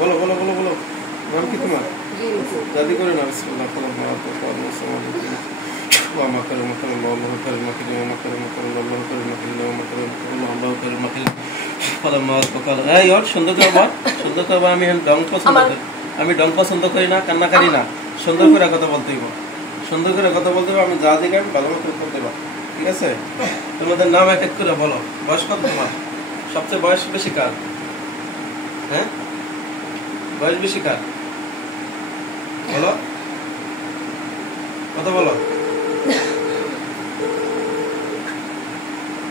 বলো বলো বলো বলো, নাম কি তোমার? দাদি করে না। বিসমিল্লাহ কলম وما كان مكر الله الله كان مكر وما كان مكر الله كان مكر وما كان مكر الله كان مكر فلما وقال এই ওর সুন্দর করে বল, সুন্দর করে বল। আমি ডং পছন্দ করি, আমি ডং পছন্দ করি না, কান্নাকারি না, সুন্দর করে কথা বলতে হইব, সুন্দর করে কথা বলতে হবে। আমি যা দিকে আমি ভালো মতো করতে পারবো, ঠিক আছে? তোমাদের নাম এক এক করে বলো। বয়স কত তোমার? সবচেয়ে বয়স বেশি কার? হ্যাঁ, বয়স বেশি কার? বলো, কথা বলো।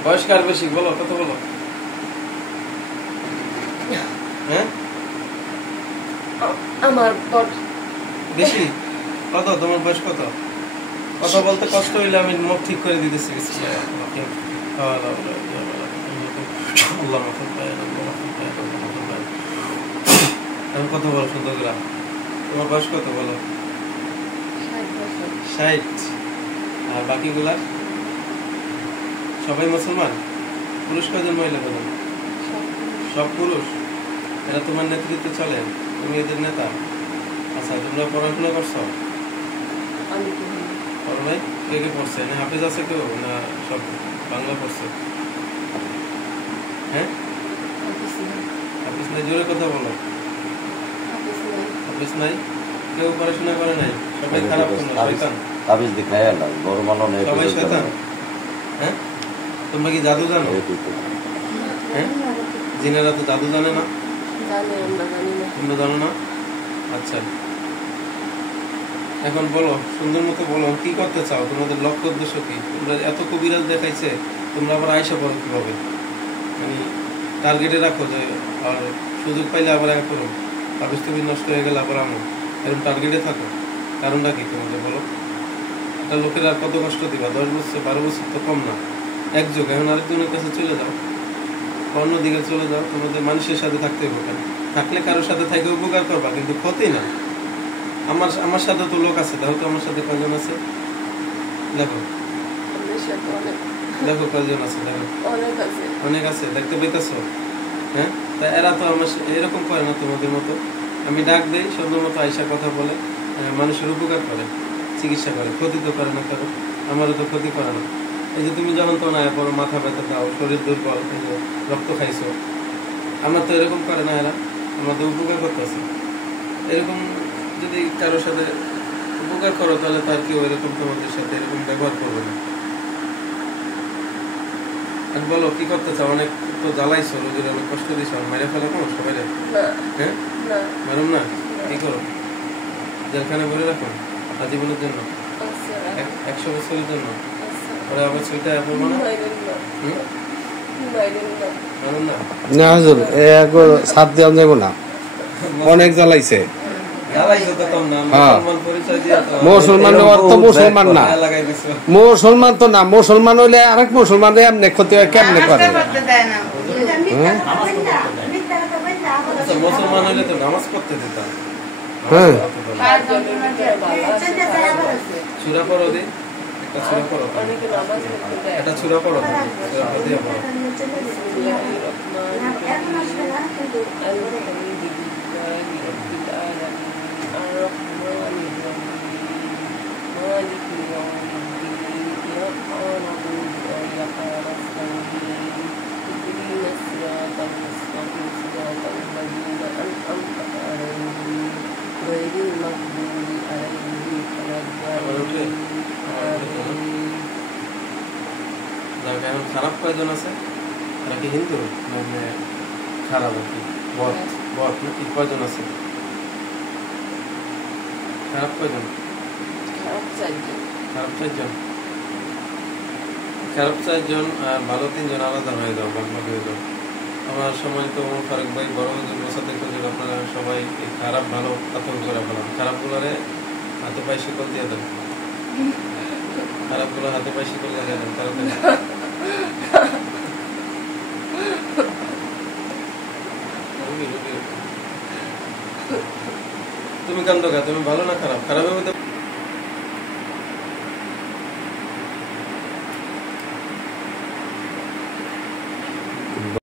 বয়স কার বেশি? বলো, কথা বলো। হ্যাঁ, আমার বেশি। কত তোমার বয়স? কত? কথা বলতে কষ্ট হইলে আমি মুখ ঠিক করে দিতেছি। আমি কত বলো সুন্দর করে। তোমার বয়স কত বলো? 60। আর বাকিগুলা সবাই মুসলমান? পুরুষ কজন, মহিলা কজন? সব পুরুষ। এরা তোমার নেতৃত্বে চলে, তুমি এদের নেতা? আচ্ছা, তোমরা পড়াশোনা করছো? পড়ো নাই? কে কে পড়ছে? না হাফেজ আছে কেউ, না সব বাংলা পড়ছে? হ্যাঁ, হাফেজ নাই। জোরে কথা বলো। হাফেজ নাই, কেউ পড়াশোনা করে নাই, সবাই খারাপ। শয়তান, তাবিজ দেখায় না, বড় মানো নেই, সবাই শয়তান। হ্যাঁ, তোমরা কি জাদু জানো? হ্যাঁ, জিনেরা তো জাদু জানে না? তোমরা জানো না? আচ্ছা, এখন বলো, সুন্দর মতো বলো, কি করতে চাও? তোমাদের লক্ষ্য উদ্দেশ্য কি? তোমরা এত কবিরাজ দেখাইছে, তোমরা আবার আয়সা করো কিভাবে? মানে টার্গেটে রাখো যে আর সুযোগ পাইলে আবার এক করো, কাগজ তুমি নষ্ট হয়ে গেলে আবার আনো, এরকম টার্গেটে থাকো। কারণটা কি তোমাদের বলো? একটা লোকের আর কত কষ্ট দিবা? 10 বছর 12 বছর তো কম না, এক যুগ। এখন আরেকজনের কাছে চলে যাও, অন্যদিকে চলে যাও। তোমাদের মানুষের সাথে থাকতে হবে, থাকলে কারোর সাথে থাকে উপকার করবা, কিন্তু ক্ষতি না। আমার সাথে তো লোক আছে, দেখো তো আমার সাথে কয়জন আছে, দেখো দেখো কয়জন আছে, দেখো অনেক আছে, দেখতে পেতেছো? হ্যাঁ, তা এরা তো আমার এরকম করে না তোমাদের মতো। আমি ডাক দেই, সুন্দর মতো আইসা কথা বলে, মানুষের উপকার করে, চিকিৎসা করে, ক্ষতি তো করে না কারো। আমারও তো ক্ষতি করে না। এই যে তুমি যখন তো না পরে মাথা ব্যথা দাও, শরীর দুর্বল, রক্ত খাইছো, আমরা তো এরকম করে না। এরা আমাদের উপকার করতেছে। এরকম যদি কারোর সাথে উপকার করো, তাহলে তার কেউ এরকম তোমাদের সাথে এরকম ব্যবহার করবে না। আর বলো, কি করতে চাও? অনেক তো জ্বালাইছো, রোগীর অনেক কষ্ট দিছো, মেরে ফেলো কোনো সবাই? হ্যাঁ, মারুম না? কি করো? জেলখানে ভরে রাখো আজীবনের জন্য, 100 বছরের জন্য? ওরা আবার ছুইটা বলবো না? মারুম না? না হুজুর, সাথ দেওয়া যাবো না, অনেক জ্বালাইছে। মুসলমান তো মুসলমান না, মুসলমান তো না, মুসলমান হইলে আরেক মুসলমান এমনি ক্ষতি হয়, কেমনে করে? মুসলমান হইলে তো নামাজ পড়তে দিতাম। হ্যাঁ, সূরা পড়ো দে, একটা সূরা পড়ো, একটা সূরা পড়ো, সূরা দিয়ে পড়ো। খারাপ কয়জন আছে? এরা কি হিন্দু? খারাপ আর কি বদ নাকি? কয়জন আছে খারাপ? কয়জন? খারাপ 4জন। খারাপ 4জন আর ভালো 3জন আলাদা হয়ে যাও, বাদ হয়ে যাও। আমার সময় তো ফারুক ভাই বড় সাথে খুঁজে, আপনারা সবাই খারাপ ভালো আতঙ্ক করে ফেলাম। খারাপগুলোরে হাতে পায়ে শিকল দিয়ে দেন, খারাপগুলো হাতে পায়ে শিকল লাগিয়ে দেন তাড়াতাড়ি। তুমি কান্দো কা? তুমি ভালো না খারাপ? খারাপের মধ্যে